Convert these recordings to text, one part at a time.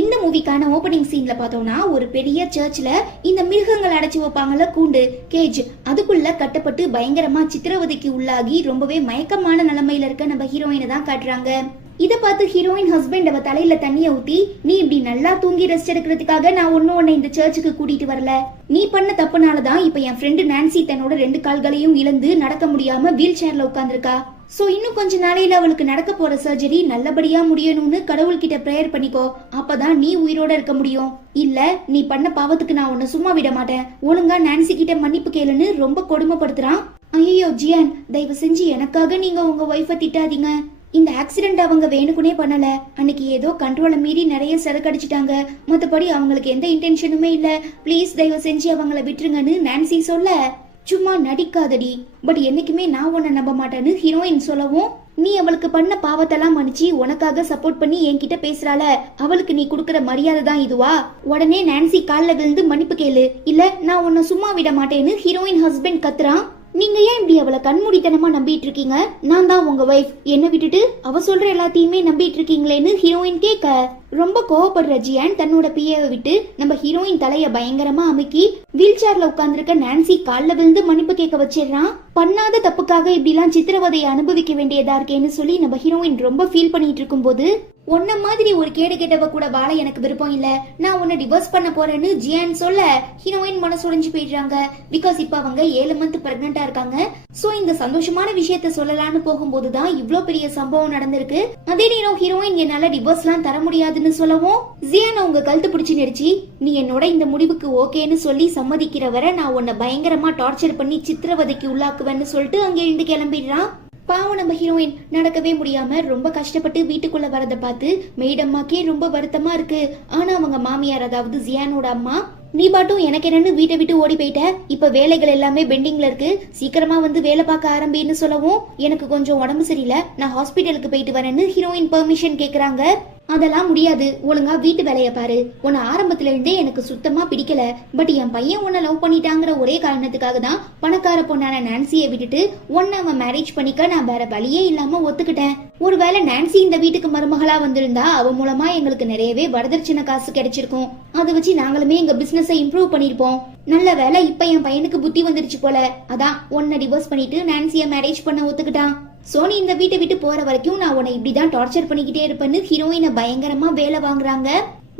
இந்த மூவிக்கான ஓபனிங் சீன்ல பார்த்தோம்னா ஒரு பெரிய சர்ச்ல இந்த மிருகங்கள் அடைச்சு வைப்பாங்கல்ல கூண்டு கேஜ், அதுக்குள்ள கட்டப்பட்டு பயங்கரமா சித்திரவதைக்கு உள்ளாகி ரொம்பவே மயக்கமான நிலைமையில இருக்க நம்ம ஹீரோயினை தான் காட்டுறாங்க. இத பார்த்து ஹீரோயின் ஹஸ்பண்ட் அவ தலையில தண்ணிய ஊத்தி, நீ இப்படி நல்லா தூங்கி ரெஸ்ட் எடுக்கிறதுக்காக நான் ஒன்னு இந்த சர்ச்சுக்கு கூட்டிட்டு வரல, நீ பண்ண தப்புனாலதான் இப்ப என் ஃப்ரெண்டு நான்சி தன்னோட 2 கால்களையும் இழந்து நடக்க முடியாம வீல் சேர்ல உட்கார்ந்துருக்கா. சோ இன்னும் கொஞ்ச நாளையில அவளுக்கு நடக்க போற சர்ஜரி நல்லபடியா முடியணும்னு கடவுள்கிட்ட பிரேயர் பண்ணிக்கோ, அப்பதான் நீ உயிரோட இருக்க முடியும். இல்ல நீ பண்ண பாவத்துக்கு நான் உன்னை சும்மா விட மாட்டேன், ஒழுங்கா நான்சி கிட்ட மன்னிப்பு கேளுன்னு ரொம்ப கொடுமைப்படுத்துறான். ஐயோ ஜியான், தயவு செஞ்சு எனக்காக நீங்க உங்க ஒய்ஃபை திட்டாதீங்க. இந்த ஆக்சிடென்ட் அவங்க வேணுக்குனே பண்ணல, அன்னைக்கு ஏதோ கண்ட்ரோலை மீறி நிறைய சரக்கடிச்சிட்டாங்க, மத்தபடி அவங்களுக்கு எந்த இன்டென்ஷனுமே இல்ல, ப்ளீஸ் தயவு செஞ்சு அவங்கள விட்டுருங்கன்னு நான்சி சொல்ல, சும்மா நடிக்காதடி, பட் என்னைக்குமே நான் உன்னை நம்ப மாட்டேன்னு ஹீரோயின் சொல்லவும், நீ அவளுக்கு பண்ண பாவத்தெல்லாம் மன்னிச்சு உனக்காக சப்போர்ட் பண்ணி என்கிட்ட பேசுறாள, அவளுக்கு நீ குடுக்கற மரியாதை தான் இதுவா? உடனே நான்சி கால்ல விழுந்து மன்னிப்பு கேளு, இல்ல நான் உன்னை சும்மா விட மாட்டேன்னு ஹீரோயின் ஹஸ்பண்ட் கத்துறான். நீங்க ஏன் இப்படி அவளை கண்மூடித்தனமா நம்பிட்டு இருக்கீங்க? நான் தான் உங்க வைஃப், என்ன விட்டுட்டு அவ சொல்ற எல்லாத்தையுமே நம்பிட்டு இருக்கீங்களேன்னு ஹீரோயின் கேட்க, ரொம்ப கோவப்படுற ஜியான் தன்னோட பிஏவை விட்டு நம்ம ஹீரோயின் தலைய பயங்கரமா அமுக்கி வீல் சேர்ல உட்கார்ந்துருக்க நான்சி கால்ல விழுந்து மன்னிப்பு கேட்க வச்சிடறான். பண்ணாத தப்புக்காக இப்படி எல்லாம் சித்திரவதையை அனுபவிக்க வேண்டியதா இருக்கேன்னு சொல்லி நம்ம ஹீரோயின் ரொம்ப ஃபீல் பண்ணிட்டு இருக்கும் போது, உன்ன மாதிரி ஒரு கேடு கெட்டவ கூட வாழ எனக்கு விருப்பம் இல்ல, நான் உன்னை டிவோர்ஸ் பண்ண போறேன்னு ஜியான் சொல்ல ஹீரோயின் மனசு உடைஞ்சு போயிடுறாங்க. பிகாஸ் இப்ப அவங்க 7 மந்த் பிரெக்னண்டா இருக்காங்க. சோ இந்த சந்தோஷமான விஷயத்த சொல்லலான்னு போகும்போதுதான் இவ்ளோ பெரிய சம்பவம் நடந்திருக்கு. அதே நேரம் ஹீரோயின் என்னால டிவோர்ஸ் எல்லாம் தர முடியாதுன்னு சொல்லவும், ஜியான் அவங்க கழுத்து பிடிச்சு நெரிச்சு, நீ என்னோட இந்த முடிவுக்கு ஓகேன்னு சொல்லி சம்மதிக்கிற வரை நான் உன்னை பயங்கரமா டார்ச்சர் பண்ணி சித்திரவதைக்கு உள்ளாக்குவேன்னு சொல்லிட்டு அங்க எழுந்து கிளம்பிடுறான். பாவம் நம்ம ஹீரோயின் நடக்கவே முடியாம ரொம்ப கஷ்டப்பட்டு வீட்டுக்குள்ள வரத பார்த்து மெய்டம்மாக்கே ரொம்ப வருத்தமா இருக்கு. ஆனா அவங்க மாமியார், அதாவது ஜியானோட அம்மா, நீ பாட்டும் எனக்கு என்னன்னு வீட்டை விட்டு ஓடி போயிட்ட, இப்ப வேலைகள் எல்லாமே பெண்டிங்ல இருக்கு, சீக்கிரமா வந்து வேலை பார்க்க ஆரம்பின்னு சொல்லவும், எனக்கு கொஞ்சம் உடம்பு சரியில்லை, நான் ஹாஸ்பிட்டலுக்கு போயிட்டு வரேன்னு ஹீரோயின் பெர்மிஷன் கேக்குறாங்க. அதெல்லாம் முடியாது, ஒழுங்கா வீட்டு வேலைய பாரு, உன்னை ஆரம்பத்துல இருந்தே எனக்கு சுத்தமா பிடிக்கல, பட் என் பையன் உன்னை லவ் பண்ணிட்டாங்கிற ஒரே காரணத்துக்காக தான் பணக்கார பொண்ணான நான்சியை விட்டுட்டு உன்னை அவன் மேரேஜ் பண்ணிக்க நான் வேற வழியே இல்லாம ஒத்துக்கிட்டேன். ஒருவேளை நான்சி இந்த வீட்டுக்கு மருமகளா வந்திருந்தா அவ மூலமா எங்களுக்கு நிறையவே வரதட்சணை காசு கிடைச்சிருக்கும், அதை வச்சு நாங்களுமே எங்க பிசினஸை இம்ப்ரூவ் பண்ணிருப்போம். நல்ல வேலை இப்ப என் பையனுக்கு புத்தி வந்துருச்சு போல, அதான் உன்னை டிவோர்ஸ் பண்ணிட்டு நான்சிய மேரேஜ் பண்ண ஒத்துக்கிட்டான். சோனி இந்த வீட்டை விட்டு போற வரைக்கும் நான் உன்னை இப்படிதான் டார்ச்சர் பண்ணிக்கிட்டே இருப்பேன்னு ஹீரோயினை பயங்கரமா வேலை வாங்குறாங்க.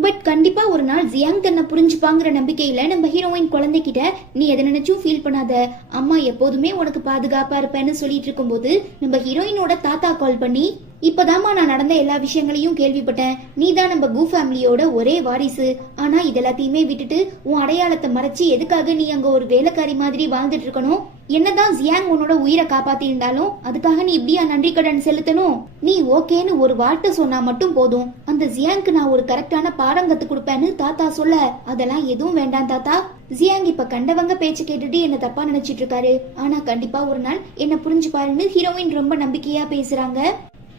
பட் கண்டிப்பா ஒரு நாள் ஜியாங் தன்னை புரிஞ்சுப்பாங்கிற நம்பிக்கையில நம்ம ஹீரோயின் குழந்தைகிட்ட, நீ எதை நினைச்சும் ஃபீல் பண்ணாத, அம்மா எப்போதுமே உனக்கு பாதுகாப்பா இருப்பேன்னு சொல்லிட்டு இருக்கும் போது நம்ம ஹீரோயினோட தாத்தா கால் பண்ணி, இப்பதாமா நான் நடந்த எல்லா விஷயங்களையும் கேள்விப்பட்டேன், நீ தான் நம்ம கூ ஃபேமிலியோட ஒரே வாரிசு, ஆனா இதெல்லாத்தையுமே விட்டுட்டு உன் அடையாளத்தை மறைச்சு எதுக்காக நீ அங்க ஒரு வேலைக்காரி மாதிரி வாழ்ந்துட்டு இருக்கணும்? என்னதான் ஜியாங் உன்னோட உயிரை காப்பாத்தி இருந்தாலும் அதுக்காக நீ இப்படியா நன்றி கடன் செலுத்தணும்? நீ ஓகேன்னு ஒரு வார்த்தை சொன்னா மட்டும் போதும், அந்த ஜியாங்க்கு நான் ஒரு கரெக்டான பாடம் கத்து கொடுப்பேன்னு தாத்தா சொல்ல, அதெல்லாம் எதுவும் வேண்டாம் தாத்தா, ஜியாங் இப்ப கண்டவங்க பேச்சு கேட்டுட்டு என்ன தப்பா நினைச்சிட்டு இருக்காரு, ஆனா கண்டிப்பா ஒரு நாள் என்ன புரிஞ்சுப்பாருன்னு ஹீரோயின் ரொம்ப நம்பிக்கையா பேசுறாங்க.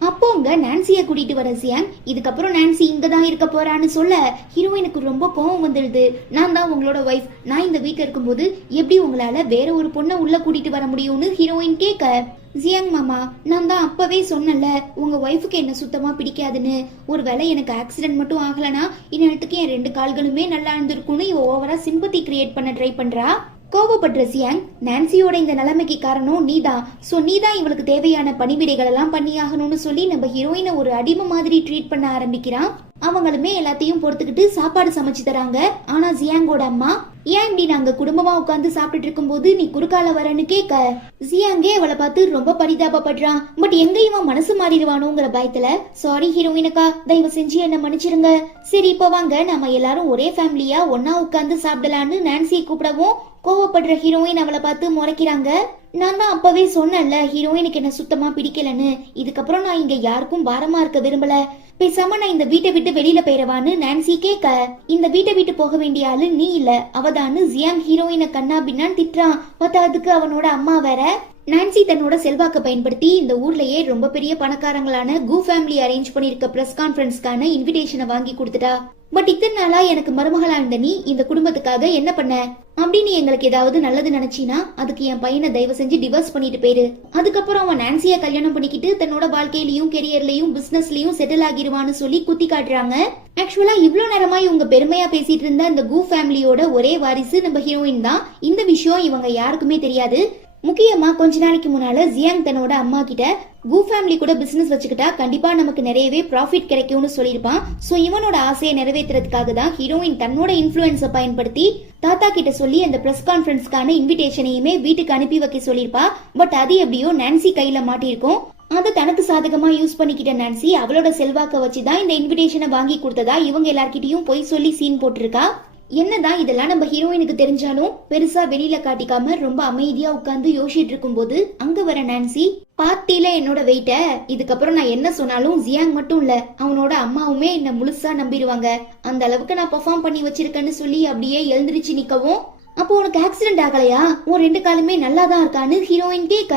அப்போ உங்க நான்சிய கூட்டிட்டு வர ஜியாங், இதுக்கப்புறம் நான்சி இங்கதான் இருக்க போறான்னு சொல்ல ஹீரோயினுக்கு ரொம்ப கோவம் வந்துடுது. நான் தான் உங்களோட ஒய்ஃப், நான் இந்த வீட்டுல இருக்கும்போது எப்படி உங்களால வேற ஒரு பொண்ணை உள்ள கூட்டிட்டு வர முடியும்னு ஹீரோயின் கேட்க, ஜியாங் மாமா, நான் தான் அப்பவே சொன்னல உங்க ஒய்ஃபுக்கு என்ன சுத்தமா பிடிக்காதுன்னு, ஒருவேளை எனக்கு ஆக்சிடென்ட் மட்டும் ஆகலனா இந்நேரத்துக்கு என் 2 கால்களுமே நல்லா இருந்திருக்கும்னு ஓவரா சிம்பத்தி கிரியேட் பண்ண ட்ரை பண்றா. கோபப்படுற ஜியாங், நான்சியோட இந்த நிலைமைக்கு காரணம் நீதான், சோ நீதான் இவளுக்கு தேவையான பணிவிடைகள் எல்லாம் பண்ணி ஆகணும்னு சொல்லி நம்ம ஹீரோயினை ஒரு அடிமை மாதிரி ட்ரீட் பண்ண ஆரம்பிக்கிறான். அவங்களுமே எல்லாத்தையும் பொறுத்துக்கிட்டு சாப்பாடு சமைச்சு தராங்க. ஆனா ஜியாங்கோட அம்மா, ஏன் இப்படி நாங்க குடும்பமா உட்காந்து சாப்பிட்டு இருக்கும் போது நீ குறுக்கால வரன்னு கேட்க, ஜியாங்கே அவளை பார்த்து ரொம்ப பரிதாபப்படுறான். பட் எங்க இவன் மனசு மாறிடுவானோங்கிற பயத்துல, சாரி ஹீரோயினக்கா, தயவு செஞ்சு என்ன மன்னிச்சிருங்க, சரி இப்ப வாங்க நம்ம எல்லாரும் ஒரே ஃபேமிலியா ஒன்னா உட்காந்து சாப்பிடலான்னு நான்சியை கூப்பிடவும், கோவப்படுற ஹீரோயின் அவளை பார்த்து முறைக்கிறாங்க. நான் தான் அப்பவே சொன்னேன்ல ஹீரோயினுக்கு என்ன சுத்தமா பிடிக்கலன்னு, இதுக்கப்புறம் நான் இங்க யாருக்கும் பாரமா இருக்க விரும்பல, பேசாம நான் இந்த வீட்டை விட்டு வெளியில போயிடவான்னு நான்சி கேட்க, இந்த வீட்டை விட்டு போக வேண்டிய ஆளு நீ இல்ல அவதான்னு ஜியாங் ஹீரோயினை கண்ணா பின்னான்னு திட்டுறான். பத்தாவதுக்கு அவனோட அம்மா வேற. நான்சி தன்னோட செல்வாக்க பயன்படுத்தி இந்த ஊர்லயே ரொம்ப பெரிய பணக்காரங்களான கு ஃபேமிலி அரேஞ்ச் பண்ணிருக்க பிரஸ் கான்ஃபரன்ஸ்க்கான இன்விடேஷனை வாங்கி கொடுத்துட்டா. பட் இத்தனை நாளா எனக்கு மருமகளா இருந்த நீ இந்த குடும்பத்துக்காக என்ன பண்ண அப்படின்னு எங்களுக்கு ஏதாவது நல்லது நினைச்சினா அதுக்கு என் பையனை தயவு செஞ்சு டிவோர்ஸ் பண்ணிட்டு போயிரு. அதுக்கப்புறம் அவன் நான்சிய கல்யாணம் பண்ணிக்கிட்டு தன்னோட வாழ்க்கையிலயும் கெரியர்லயும் பிசினஸ்லயும் செட்டில் ஆகிருவான்னு சொல்லி குத்தி காட்டுறாங்க. ஆக்சுவலா இவ்வளவு நேரமா இவங்க பெருமையா பேசிட்டு இருந்த இந்த கு ஃபேமிலியோட ஒரே வாரிசு நம்ம ஹீரோயின் தான். இந்த விஷயம் இவங்க யாருக்குமே தெரியாது. முக்கியமா கொஞ்ச நாளைக்கு முன்னால ஜியாங் தன்னோட அம்மா கிட்ட கு ஃபேமிலி கூட பிசினஸ் வச்சுக்கிட்டா கண்டிப்பா நமக்கு நிறையவே ப்ராஃபிட் கிடைக்கும்னு சொல்லிருப்பான். சோ இவனோட ஆசையை நிறைவேற்றுறதுக்காக தான் ஹீரோயின் தன்னோட இன்ஃபுளுன்ஸ பயன்படுத்தி தாத்தா கிட்ட சொல்லி அந்த பிரஸ் கான்ஃபரன்ஸ்க்கான இன்விடேஷனையுமே வீட்டுக்கு அனுப்பி வைக்க சொல்லிருப்பா. பட் அது எப்படியோ நான்சி கையில மாட்டிருக்கும். அதை தனக்கு சாதகமா யூஸ் பண்ணிக்கிட்ட நான்சி அவளோட செல்வாக்க வச்சுதான் இந்த இன்விடேஷனை வாங்கி கொடுத்ததா இவங்க எல்லார்கிட்டயும் போய் சொல்லி சீன் போட்டிருக்கா. என்னதான் இதெல்லாம் நம்ம ஹீரோயினுக்கு தெரிஞ்சாலும் பெருசா வெளியில காட்டிக்காம ரொம்ப அமைதியா உட்கார்ந்து யோசிச்சுட்டு இருக்கும் போது அங்க வர நான்சி, பார்ட்டில என்னோட வெயிட்ட இதுக்கப்புறம் நான் என்ன சொன்னாலும் ஜியாங் மட்டும் இல்ல அவனோட அம்மாவுமே என்ன முழுசா நம்பிடுவாங்க, அந்த அளவுக்கு நான் பெர்ஃபார்ம் பண்ணி வச்சிருக்கேன்னு சொல்லி அப்படியே எழுந்திருச்சு நிக்கவும், அப்போ உனக்கு ஆக்சிடென்ட் ஆகலையா, உன் 2 காலுமே நல்லாதான் இருக்கான்னு ஹீரோயின் கேட்க,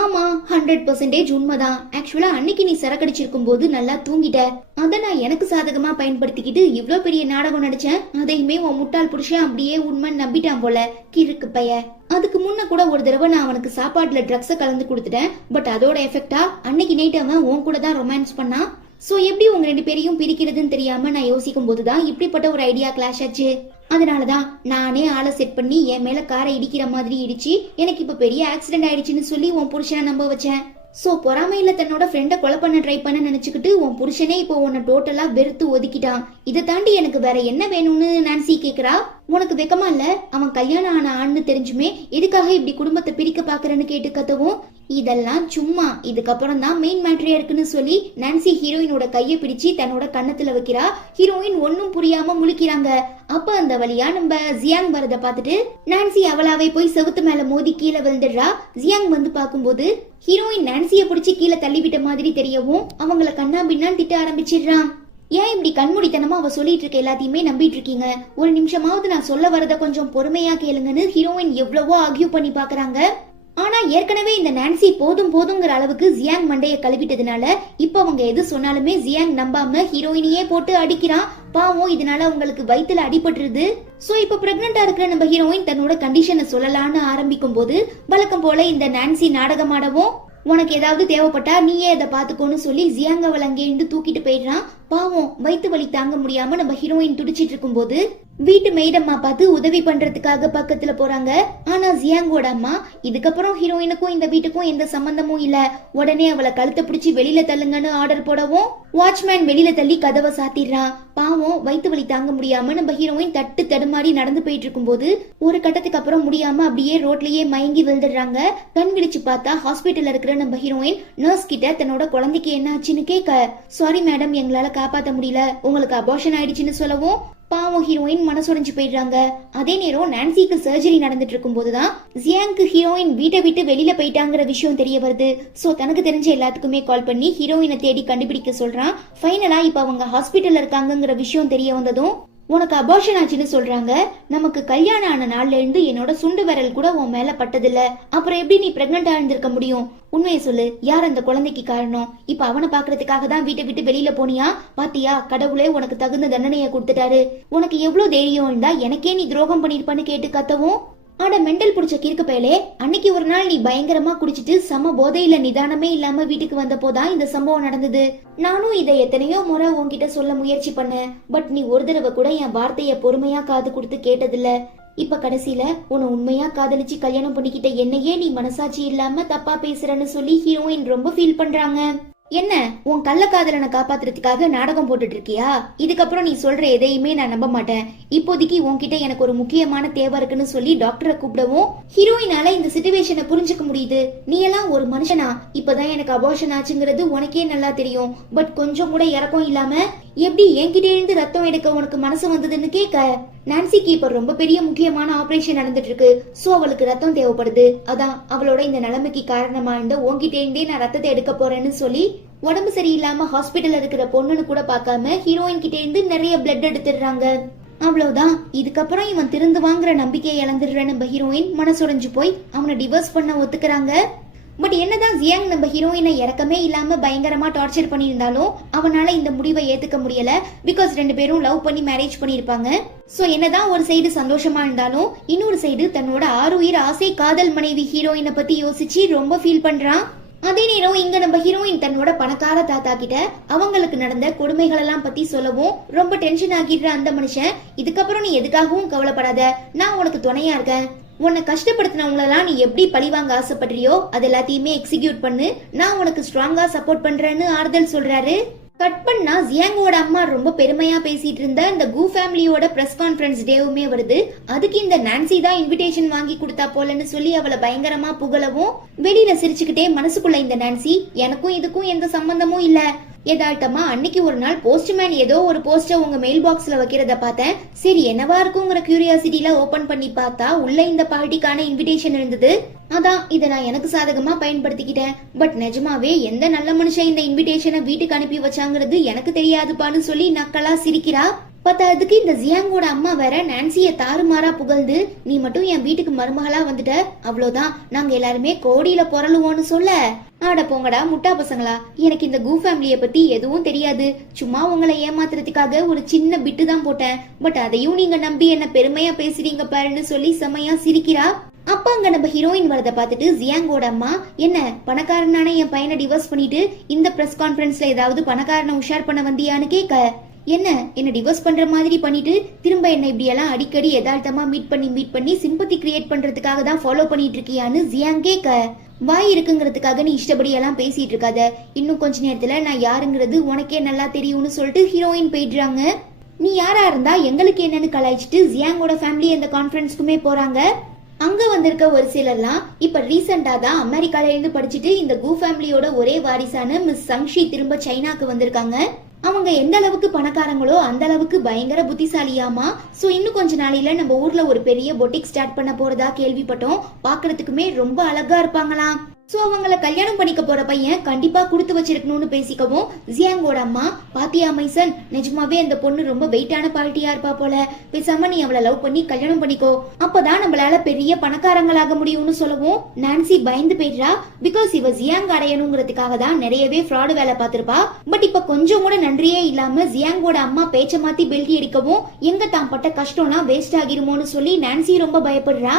ஆமா 100% உண்மைதான். ஆக்சுவலா அன்னைக்கு நீ சரக்கடிச்சிருக்கும் போது நல்லா தூங்கிட்ட, அத நான் எனக்கு சாதகமா பயன்படுத்திக்கிட்டு இவ்ளோ பெரிய நாடகம் நடிச்சேன். அதையுமே உன் முட்டாள் புருஷன் அப்படியே உண்மைன்னு நம்பிட்டான் போல கிறுக்கு பைய. அதுக்கு முன்ன கூட ஒரு தடவை நான் அவனுக்கு சாப்பாட்டுல ட்ரக்ஸ கலந்து கொடுத்துட்டேன். பட் அதோட எஃபெக்டா அன்னைக்கு நைட் அவன் உன் கூட தான் ரொமான்ஸ் பண்ணான். சோ எப்படி உங்க 2 பேரையும் பிரிக்கிறதுன்னு தெரியாம நான் யோசிக்கும் போதுதான் இப்படிப்பட்ட ஒரு ஐடியா கிளாஷ் ஆச்சு. அதனாலதான் நானே ஆளை செட் பண்ணி என் மேல காரை இடிக்கிற மாதிரி இடிச்சு எனக்கு இப்ப பெரிய ஆக்சிடென்ட் ஆயிடுச்சுன்னு சொல்லி உன் புருஷனை நம்ப வச்சேன். சோ பொறாமையில தன்னோட ஃப்ரெண்ட கொலை பண்ண ட்ரை பண்ண நினைச்சுக்கிட்டு உன் புருஷனே இப்போ உன்னை டோட்டலா வெறுத்து ஒதுக்கிட்டான். இதை தாண்டி எனக்கு வேற என்ன வேணும்னு நான்சி கேக்குறா. உனக்கு வெக்கமா இல்ல, அவன் கல்யாணம் ஆன ஆண்னு தெரிஞ்சுமே எதுக்காக இப்படி குடும்பத்தை பிரிக்க பாக்குறேன்னு கேட்டு கத்தவும், இதெல்லாம் சும்மா, இதுக்கப்புறம் தான் மெயின் மேட்ரியா இருக்குன்னு சொல்லி நான்சி ஹீரோயினோட கைய பிடிச்சு தன்னோட கண்ணத்துல வைக்கிறா. ஹீரோயின் ஒன்னும் புரியாம முழிக்கிறாங்க. அப்ப அந்த வழியா நம்ம ஜியாங் வரத பாத்துட்டு நான்சி அவளாவே போய் செவுத்து மேல மோதி கீழே விழுந்துடுறா. ஜியாங் வந்து பாக்கும்போது ஹீரோயின் நான்சிய பிடிச்சி கீழே தள்ளிவிட்ட மாதிரி தெரியவும் அவங்கள கண்ணா பின்னான்னு திட்ட ஆரம்பிச்சிடுறான். ஏன் இப்படி கண்மூடித்தனமா அவ சொல்லிட்டு இருக்க எல்லாத்தையுமே நம்பிட்டு இருக்கீங்க, ஒரு நிமிஷமாவது நான் சொல்ல வரத கொஞ்சம் பொறுமையா கேளுங்கன்னு ஹீரோயின் எவ்வளவோ ஆர்கியூ பண்ணி பாக்குறாங்க. ஆனா ஏற்கனவே இந்த நான்சி போதும் போதுங்கிற அளவுக்கு ஜியாங் மண்டைய கழுவிட்டதுனால இப்ப அவங்க எது சொன்னாலுமே ஜியாங் நம்பாம ஹீரோயினையே போட்டு அடிக்கிறான். பாவம் இதனால உங்களுக்கு வயித்துல அடிபட்டுருது. சோ இப்ப பிரெக்னண்டா இருக்கிற நம்ம ஹீரோயின் தன்னோட கண்டிஷனை சொல்லலான்னு ஆரம்பிக்கும் போது வழக்கம் போல இந்த நான்சி நாடகமாடவும், உனக்கு ஏதாவது தேவைப்பட்டா நீயே அதை பாத்துக்கோன்னு சொல்லி ஜியாங் அவள் அங்கேருந்து தூக்கிட்டு போயிடுறான். பாவம் வயிற்று வலி தாங்க முடியாம நம்ம ஹீரோயின் துடிச்சிட்டு இருக்கும் போது வீட்டு மெய்டம்மா பார்த்து உதவி பண்றதுக்காக பக்கத்துல போறாங்க. ஆனா ஜியாங்கோட அம்மா, இதுக்கப்புறம் ஹீரோயினுக்கும் இந்த வீட்டுக்கும் எந்த சம்பந்தமும் இல்ல, உடனே அவளை கழுத்தை பிடிச்சி வெளியில தள்ளுங்கன்னு ஆர்டர் போடவும் வாட்ச்மேன் வெளியில தள்ளி கதவை சாத்திடுறான். பாவம் வயிற்று வலி தாங்க முடியாம நம்ம ஹீரோயின் தட்டு தடுமாறி நடந்து போயிட்டு இருக்கும் போது ஒரு கட்டத்துக்கு அப்புறம் முடியாம அப்படியே ரோட்லயே மயங்கி விழுந்துடுறாங்க. கண் விழிச்சு பார்த்தா ஹாஸ்பிட்டல்ல இருக்கிற நம்ம ஹீரோயின் நர்ஸ் கிட்ட தன்னோட குழந்தைக்கு என்ன ஆச்சுன்னு கேட்க, சாரி மேடம் எங்களால காப்பாத்த முடியல, உங்களுக்கு அபார்ஷன் ஆயிடுச்சுன்னு சொல்லவும் பாவம் ஹீரோயின் மனசுடைஞ்சு போயிடுறாங்க. அதே நேரம் நான்சிக்கு சர்ஜரி நடந்துட்டு இருக்கும் போதுதான் ஜியாங்க்கு ஹீரோயின் வீட்டை விட்டு வெளியில போயிட்டாங்கிற விஷயம் தெரிய வருது. சோ தனக்கு தெரிஞ்ச எல்லாத்துக்குமே கால் பண்ணி ஹீரோயினை தேடி கண்டுபிடிக்க சொல்றான். ஃபைனலா இப்ப அவங்க ஹாஸ்பிட்டல்ல இருக்காங்கிற விஷயம் தெரிய வந்ததும், உனக்கு அபார்ஷன் ஆச்சுன்னு சொல்றாங்க, நமக்கு கல்யாணம் ஆன நாள்ல இருந்து என்னோட சுண்டு விரல் கூட உன் மேல பட்டதில்ல, அப்புறம் எப்படி நீ பிரெக்னண்டா இருந்திருக்க முடியும், உண்மையை சொல்லு, யார் அந்த குழந்தைக்கு காரணம், இப்ப அவனை பாக்குறதுக்காக தான் வீட்டை விட்டு வெளியில போனியா, பாத்தியா கடவுளே உனக்கு தகுந்த தண்டனைய கொடுத்துட்டாரு, உனக்கு எவ்வளவு தைரியம் இருந்தா எனக்கே நீ துரோகம் பண்ணிருப்பான்னு கேட்டு கத்தவும், ஆட மெண்டல் புடிச்ச கிறுக்கு பயலே, அன்னைக்கு ஒரு நாள் நீ பயங்கரமா குடிச்சிட்டு சம போதையில நிதானமே இல்லாம வீட்டுக்கு வந்த போதான் இந்த சம்பவம் நடந்தது. நானும் இதை எத்தனையோ முறை உன்கிட்ட சொல்ல முயற்சி பண்ணேன். பட் நீ ஒரு தடவை கூட என் வார்த்தைய பொறுமையா காது கொடுத்து கேட்டதில்ல. இப்ப கடைசியில உன்னை உண்மையா காதலிச்சு கல்யாணம் பண்ணிக்கிட்ட என்னையே நீ மனசாட்சி இல்லாம தப்பா பேசுறன்னு சொல்லி ஹீரோயின் ரொம்ப ஃபீல் பண்றாங்க. என்ன உன் கள்ளக்காதலனை காப்பாத்துறதுக்காக நாடகம் போட்டுட்டு இருக்கியா? இதுக்கப்புறம் நீ சொல்ற எதையுமே நான் நம்ப மாட்டேன். இப்போதைக்கு உன்கிட்ட எனக்கு ஒரு முக்கியமான தேவை இருக்குன்னு சொல்லி டாக்டரை கூப்பிடவும் ஹீரோயினால இந்த சிச்சுவேஷனை புரிஞ்சுக்க முடியுது. நீ எல்லாம் ஒரு மனுஷனா? இப்பதான் எனக்கு அபார்ஷன் ஆச்சுங்கிறது உனக்கே நல்லா தெரியும். பட் கொஞ்சம் கூட இறக்கம் இல்லாம எப்படி என்கிட்ட இருந்து ரத்தம் எடுக்க உனக்கு மனசு வந்ததுன்னு கேட்க, நான்சிக்கு இப்ப ரொம்ப பெரிய முக்கியமான ஆபரேஷன் நடந்துட்டு இருக்கு. சோ அவளுக்கு ரத்தம் தேவைப்படுது. அதான் அவளோட இந்த நிலைமைக்கு காரணமா இருந்த உன்கிட்ட இருந்தே நான் ரத்தத்தை எடுக்க போறேன்னு சொல்லி உடம்பு சரியில்லாம ஹாஸ்பிட்டல் இருக்கிற பொண்ணுன்னு கூட பாக்காம ஹீரோயின் கிட்ட இருந்து நிறைய பிளட் எடுத்துடுறாங்க. அவ்வளவுதான், இதுக்கப்புறம் இவன் திருந்துவாங்கிற நம்பிக்கையை இழந்துடுற நம்ம ஹீரோயின் மனசுடைஞ்சு போய் அவனை டிவோர்ஸ் பண்ண ஒத்துக்கிறாங்க. பட் என்னதான் ஜியாங் நம்ம ஹீரோயினை இறக்கமே இல்லாம பயங்கரமா டார்ச்சர் பண்ணியிருந்தாலும் அவனால இந்த முடிவை ஏத்துக்க முடியல. பிகாஸ் ரெண்டு பேரும் லவ் பண்ணி மேரேஜ் பண்ணிருப்பாங்க. சோ என்னதான் ஒரு சைடு சந்தோஷமா இருந்தாலும் இன்னொரு சைடு தன்னோட ஆறுயிர் ஆசை காதல் மனைவி ஹீரோயினை பத்தி யோசிச்சு ரொம்ப ஃபீல் பண்றான். அதே நேரம் இங்க நம்ம ஹீரோயின் தன்னோட பணக்கார தாத்தா கிட்ட அவங்களுக்கு நடந்த கொடுமைகள் எல்லாம் பத்தி சொல்லவும் ரொம்ப டென்ஷன் ஆகிடுற அந்த மனுஷன், இதுக்கப்புறம் நீ எதுக்காகவும் கவலைப்படாத, நான் உனக்கு துணையா இருக்கேன். உன்னை கஷ்டப்படுத்தினவங்களெல்லாம் நீ எப்படி பழிவாங்க ஆசைப்படுறியோ அது எல்லாத்தையுமே எக்ஸிக்யூட் பண்ணு, நான் உனக்கு ஸ்ட்ராங்கா சப்போர்ட் பண்றேன்னு ஆறுதல் சொல்றாரு. கட் பண்ணா ஜியாங்கோட அம்மா ரொம்ப பெருமையா பேசிட்டு இருந்த இந்த கு ஃபேமிலியோட பிரஸ் கான்ஃபரன்ஸ் டேவுமே வருது. அதுக்கு இந்த நான்சி தான் இன்விடேஷன் வாங்கி கொடுத்தா போலன்னு சொல்லி அவளை பயங்கரமா புகழவும், வெளியில சிரிச்சுக்கிட்டே மனசுக்குள்ள இந்த நான்சி, எனக்கும் இதுக்கும் எந்த சம்பந்தமும் இல்ல, யதார்த்தமா அன்னைக்கு ஒரு நாள் போஸ்ட்மேன் ஏதோ ஒரு போஸ்டர் உங்க மெயில் பாக்ஸ்ல வைக்கிறத பார்த்தேன், சரி என்னவா இருக்குங்கிற கியூரியாசிட்டில ஓபன் பண்ணி பார்த்தா உள்ள இந்த பார்ட்டிக்கான இன்விடேஷன் இருந்தது. அதான் இதை நான் எனக்கு சாதகமா பயன்படுத்திக்கிட்டேன். பட் நிஜமாவே எந்த நல்ல மனுஷன் இந்த இன்விடேஷனை வீட்டுக்கு அனுப்பி வச்சாங்கிறது எனக்கு தெரியாதுப்பான்னு சொல்லி நக்கலா சிரிக்கிறா. பத்தாவதுக்கு இந்த ஜியாங்கோட அம்மா வேற நான்சிய தாறுமாறா புகழ்ந்து, நீ மட்டும் என் வீட்டுக்கு மருமகளா வந்துட்ட, அவ்வளவுதான் நாங்க எல்லாருமே கோடியில பொறலுவோன்னு சொல்ல, ஆட போங்கடா முட்டா பசங்களா, எனக்கு இந்த கு ஃபேமிலிய பத்தி எதுவும் தெரியாது, சும்மா உங்களை ஏமாத்துறதுக்காக ஒரு சின்ன பிட்டு தான் போட்டேன், பட் அதையும் நீங்க நம்பி என்ன பெருமையா பேசுறீங்க பாருன்னு சொல்லி செமையா சிரிக்கிறா. அப்ப அங்க நம்ம ஹீரோயின் வரத பாத்துட்டு ஜியாங்கோட அம்மா, என்ன பணக்காரனான என் பையனை டிவோர்ஸ் பண்ணிட்டு இந்த பிரஸ் கான்ஃபரன்ஸ்ல ஏதாவது பணக்காரனை உஷார் பண்ண வந்தியான்னு கேட்க, என்ன டிவோர்ஸ் பண்ற மாதிரி பண்ணிட்டு திரும்ப என்ன இப்படி எல்லாம் அடிக்கடி யதார்த்தமா மீட் பண்ணி சிம்பத்தி கிரியேட் பண்றதுக்காக தான் ஃபாலோ பண்ணிட்டு இருக்கியான்னு ஜியாங் கேட்க, வாய் இருக்குங்கிறதுக்காக நீ இஷ்டப்படி எல்லாம் பேசிட்டு இருக்காத, இன்னும் கொஞ்ச நேரத்துல நான் யாருங்கிறது உனக்கே நல்லா தெரியும்னு சொல்லிட்டு ஹீரோயின் போயிடுறாங்க. நீ யாரா இருந்தா எங்களுக்கு என்னன்னு கலாய்ச்சிட்டு ஜியாங்கோட ஃபேமிலி அந்த கான்ஃபரன்ஸ்க்குமே போறாங்க. அங்க வந்திருக்க ஒரு சிலர்லாம் இப்ப ரீசெண்டா தான் அமெரிக்கால இருந்து படிச்சுட்டு இந்த கு ஃபேமிலியோட ஒரே வாரிசான மிஸ் சங்ஷி திரும்ப சைனாக்கு வந்திருக்காங்க. அவங்க எந்த அளவுக்கு பணக்காரங்களோ அந்த அளவுக்கு பயங்கர புத்திசாலியாமா. சோ இன்னும் கொஞ்ச நாளையில நம்ம ஊர்ல ஒரு பெரிய பொட்டிக் ஸ்டார்ட் பண்ண போறதா கேள்விப்பட்டோம். பாக்குறதுக்குமே ரொம்ப அழகா இருப்பாங்களாம். சோ அவங்கள கல்யாணம் பண்ணிக்க போற பையன் கண்டிப்பா கொடுத்து வச்சிருக்கணும்னு பேசிக்கவும், ஜியாங்கோட அம்மா, பாத்தியா மைசன், நிஜமாவே அந்த பொண்ணு ரொம்ப வெயிட்டான பார்ட்டியா இருப்பா போல, பேசாம நீ அவளை லவ் பண்ணி கல்யாணம் பண்ணிக்கோ, அப்பதான் நம்மளால பெரிய பணக்காரங்களாக முடியும்னு சொல்லவும், நான்சி பயந்து போயிடுறா. பிகாஸ் இவ ஜியாங் அடையணுங்கிறதுக்காக தான் நிறையவே ஃப்ராடு வேலை பார்த்திருப்பா. பட் இப்ப கொஞ்சம் கூட நன்றியே இல்லாம ஜியாங்கோட அம்மா பேச்ச மாத்தி பெல்டி அடிக்கவும், எங்க தான் பட்ட கஷ்டம்லாம் வேஸ்ட் ஆகிருமோன்னு சொல்லி நான்சி ரொம்ப பயப்படுறா.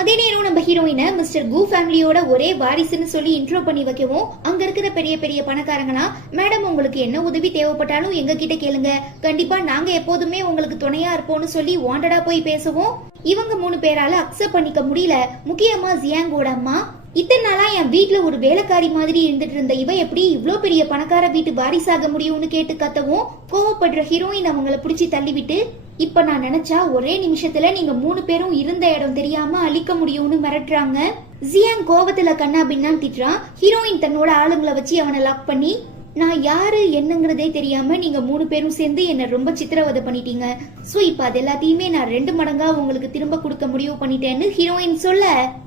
அதே நேரம் நம்ம ஹீரோயினை மிஸ்டர் கு ஃபேமிலியோட ஒரே வாரிசுன்னு சொல்லி இன்ட்ரோ பண்ணி வைக்கவும், அங்க இருக்கிற பெரிய பெரிய பணக்காரங்களா, மேடம் உங்களுக்கு என்ன உதவி தேவைப்பட்டாலும் எங்க கிட்ட கேளுங்க, கண்டிப்பா நாங்க எப்போதுமே உங்களுக்கு துணையா இருப்போம்னு சொல்லி வாண்டடா போய் பேசவும், இவங்க 3 பேரால அக்செப்ட் பண்ணிக்க முடியல. முக்கியமா ஜியாங்கோட அம்மா, இத்தனை நாளா என் வீட்டுல ஒரு வேலைக்காரி மாதிரி இருந்துட்டு இருந்த இவ எப்படி இவ்ளோ பெரிய பணக்கார வீட்டு வாரிசாக முடியும்னு கேட்டு கத்தவும், கோவப்படுற ஹீரோயின் அவங்கள பிடிச்சி தள்ளிவிட்டு, இப்ப நான் நினைச்சா ஒரே நிமிஷத்துல நீங்க 3 பேரும் இருந்த இடம் தெரியாம அழிக்க முடியும்னு மிரட்டுறாங்க. ஜியாங் கோவத்துல கண்ணா பின்னான்னு திட்டுறான். ஹீரோயின் தன்னோட ஆளுங்களை வச்சு அவனை லாக் பண்ணி, நான் யாரு என்னங்கிறதே தெரியாம நீங்க 3 பேரும் சேர்ந்து என்ன ரொம்ப சித்திரவதை பண்ணிட்டீங்க. சோ இப்ப அது எல்லாத்தையுமே நான் 2 மடங்கா உங்களுக்கு திரும்ப கொடுக்க முடிவு பண்ணிட்டேன்னு ஹீரோயின் சொல்ல,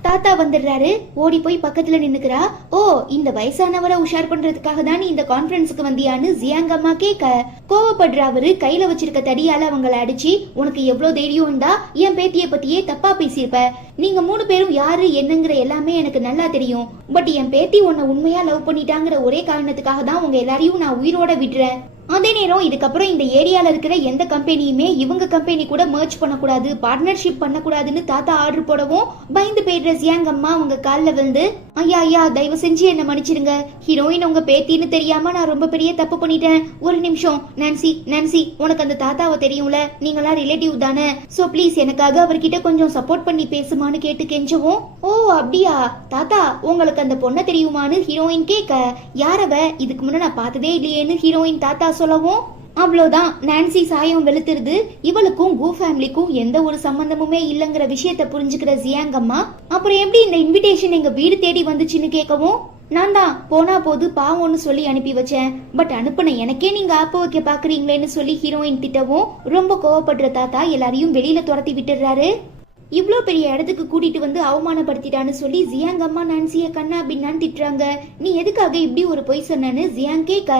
தாத்தா வந்துடுறாரு. ஓடி போய் பக்கத்துல நின்னுக்கிறா. ஓ, இந்த வயசானவரை உஷார் பண்றதுக்காக தான் நீ இந்த கான்ஃபரன்ஸுக்கு வந்தியான்னு ஜியாங் அம்மா கேட்க, கோவப்படுற அவரு கையில வச்சிருக்க தடியால அவங்கள அடிச்சு, உனக்கு எவ்வளவு தைரியம் இருந்தா என் பேத்திய பத்தியே தப்பா பேசியிருப்ப, நீங்க 3 பேரும் யாரு என்னங்கிற எல்லாமே எனக்கு நல்லா தெரியும். பட் என் பேத்தி உன்னை உண்மையா லவ் பண்ணிட்டாங்கிற ஒரே காரணத்துக்காக தான் உங்க எல்லாரையும் நான் உயிரோட விடுறேன். அதே நேரம் இதுக்கப்புறம் இந்த ஏரியால இருக்கிற எந்த கம்பெனியுமே இவங்க கம்பெனி கூட மர்ஜ் பண்ணக்கூடாது, பார்ட்னர்ஷிப் பண்ணக்கூடாதுன்னு தாத்தா ஆர்டர் போடவும், பயந்து போயிடுற ஜியாங் அம்மா அவங்க காலில் விழுந்து, ஐயா தயவு செஞ்சு என்ன மன்னிச்சிருங்க, ஹீரோயின் உங்க பேத்தின்னு தெரியாம நான் ரொம்ப பெரிய தப்பு பண்ணிட்டேன். ஒரு நிமிஷம் நான்சி, உனக்கு அந்த தாத்தாவை தெரியும்ல, நீங்களா ரிலேட்டிவ் தானே, சோ ப்ளீஸ் எனக்காக அவர்கிட்ட கொஞ்சம் சப்போர்ட் பண்ணி பேசுமான்னு கேட்டு கெஞ்சவும், ஓ அப்படியா தாத்தா, உங்களுக்கு அந்த பொண்ணை தெரியுமான்னு ஹீரோயின் கேட்க, யாரவ, இதுக்கு முன்ன நான் பார்த்ததே இல்லையேன்னு ஹீரோயின் தாத்தா சொல்லவும், அவ்வளவுதான் நான்சி சாயம் வெளுத்துருது. இவளுக்கும் கு ஃபேமிலிக்கும் எந்த ஒரு சம்பந்தமுமே இல்லங்கிற விஷயத்த புரிஞ்சுக்கிற ஜியாங் அம்மா, அப்புறம் எப்படி இந்த இன்விடேஷன் எங்க வீடு தேடி வந்துச்சுன்னு கேட்கவும், நான் தான் போனா போது பாவம்னு சொல்லி அனுப்பி வச்சேன், பட் அனுப்புன எனக்கே நீங்க ஆப்ப வைக்க பாக்குறீங்களேன்னு சொல்லி ஹீரோயின் திட்டவும், ரொம்ப கோவப்படுற தாத்தா எல்லாரையும் வெளியில துரத்தி விட்டுறாரு. இவ்ளோ பெரிய இடத்துக்கு கூட்டிட்டு வந்து அவமானப்படுத்திட்டான்னு சொல்லி ஜியாங் அம்மா நான்சிய கண்ணா பின்னான்னு திட்டுறாங்க. நீ எதுக்காக இப்படி ஒரு பொய் சொன்னன்னு ஜியாங் கேட்க,